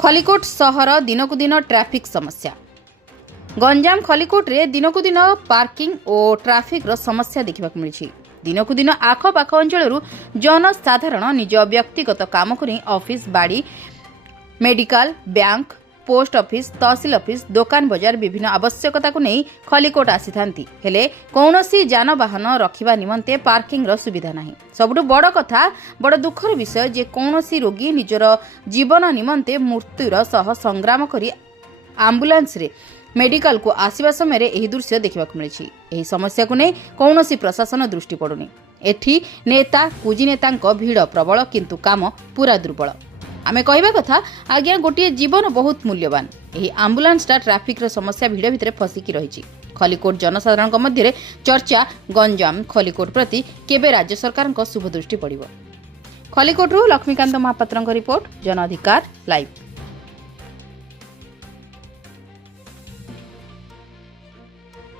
खलिकोट सहर दिनकु दिन ट्राफिक समस्या। गंजाम खलिकोट रे दिनकु दिन पार्किंग और ट्राफिक रो समस्या देखा मिली। दिनकु दिन आखपाख अंचल जनसाधारण निज व्यक्तिगत काम को ऑफिस बाड़ी मेडिकल बैंक पोस्ट ऑफिस तहसील ऑफिस दुकान बजार विभिन्न आवश्यकता को नहीं खलिकोट आसी थांती हेले कौनसी जानवाहन रखिबा निमंते पार्किंग रो सुविधा नहीं। सबुठु बड़ कथा बड़ दुखर विषय जे कौनसी रोगी निजर जीवन निमंते मृत्युर सह संग्राम करी आंबुलांस रे मेडिकल को आसीबा समय एही दृश्य देखा मिली। एही समस्या को नहीं कौनसी प्रशासन दृष्टि पड़ुनी। एठी नेता कुजी नेतांक भीड़ प्रबल किंतु काम पूरा दुर्बल। आमे कहबा कथा आज्ञा गोटे जीवन बहुत मूल्यवान। एही आंबुलांसटा ट्राफिक समस्या भीड़ भितर फसिकी रही। खलिकोट जनसाधारण मध्य चर्चा गंजाम खलिकोट प्रति केबे राज्य सरकार शुभ दृष्टि पड़िबो। खलिकोटरू लक्ष्मीकांत महापात्र रिपोर्ट, जन अधिकार लाइव।